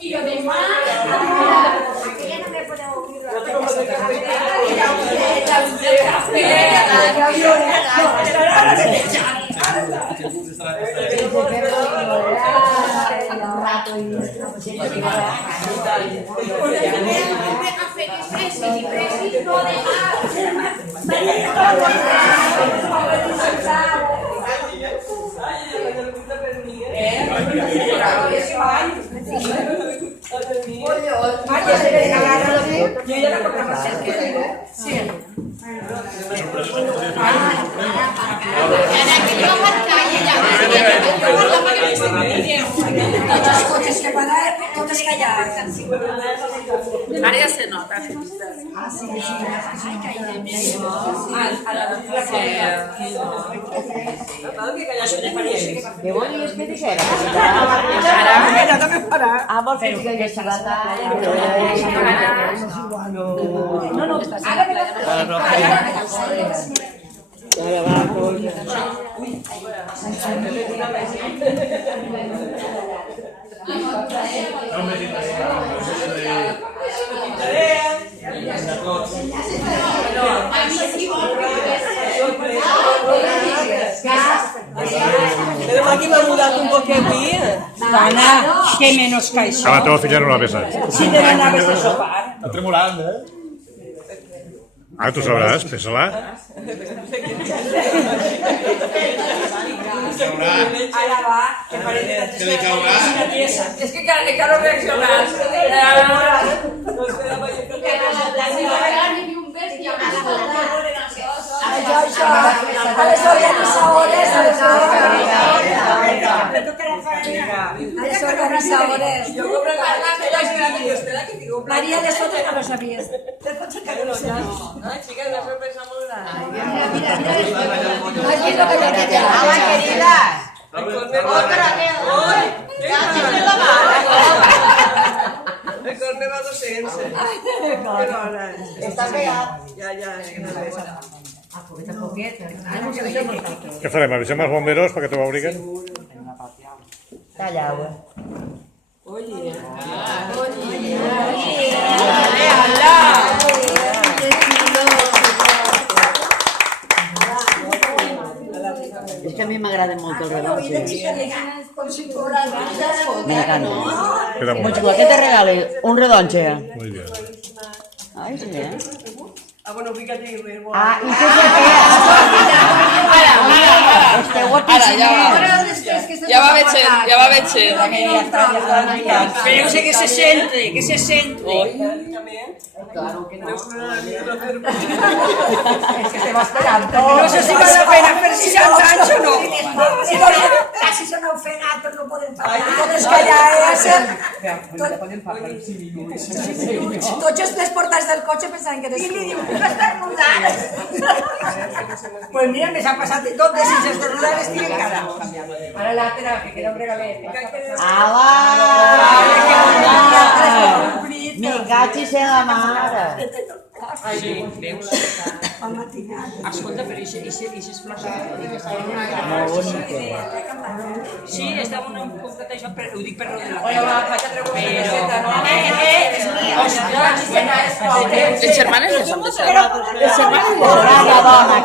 Y lo demás, aquella no me puede oír. Ara ja se nota. Ah, sí, sí. Què volies que dijera? Ella també farà. Ah, vols que digués a la talla? No, no, Ara va, Però aquí m'ha mudat un poc avui. Dona, que menos que això. Que la teva filla no l'ha besat. Si te n'anaves a sopar. Està tremolant, eh? Ah, tu sabràs, pesa-la. Ara va, que parece que li caurà. És que cal reaccionar. a les organitzadores, Jo compro la María de Soto no lo sabías. No, chica, una sorpresa molt gran. Hola, queridas. El corner va docente. Està pegat. Ja. Què farem? Avisem els bomberos perquè t'ho abriguen? Calla, güey. Oye. És que a mi m'agrada molt el redonce. M'encanta. Queda molt bé. Què te regale? Un redonce. Muy bien. Ai, sí, eh? Ah, bueno, fíjate. Ah, i què és això? Esteu guapíssimes. Ja va veient. Pero yo sé que se siente. Claro que no. Es que te vas pegando. No sé si vale la pena fer 60 anys o no. Casi se m'ha ofenat, no podem parlar. Totes callades. Tots els portats del cotxe pensaven que eres tu. I li diu, no estàs mudant. Pues mira, me s'ha passat de tot, de si s'estornudar estic encara. Ara l'altre, que queda un regalet. Ala! Me cachis en la mare. Sí, veus? Escolta, però ixes flaçat. Molt bonica. Sí, estava una completa això, però ho dic per lo de la Les germanes ja s'han deixat. Brava dona,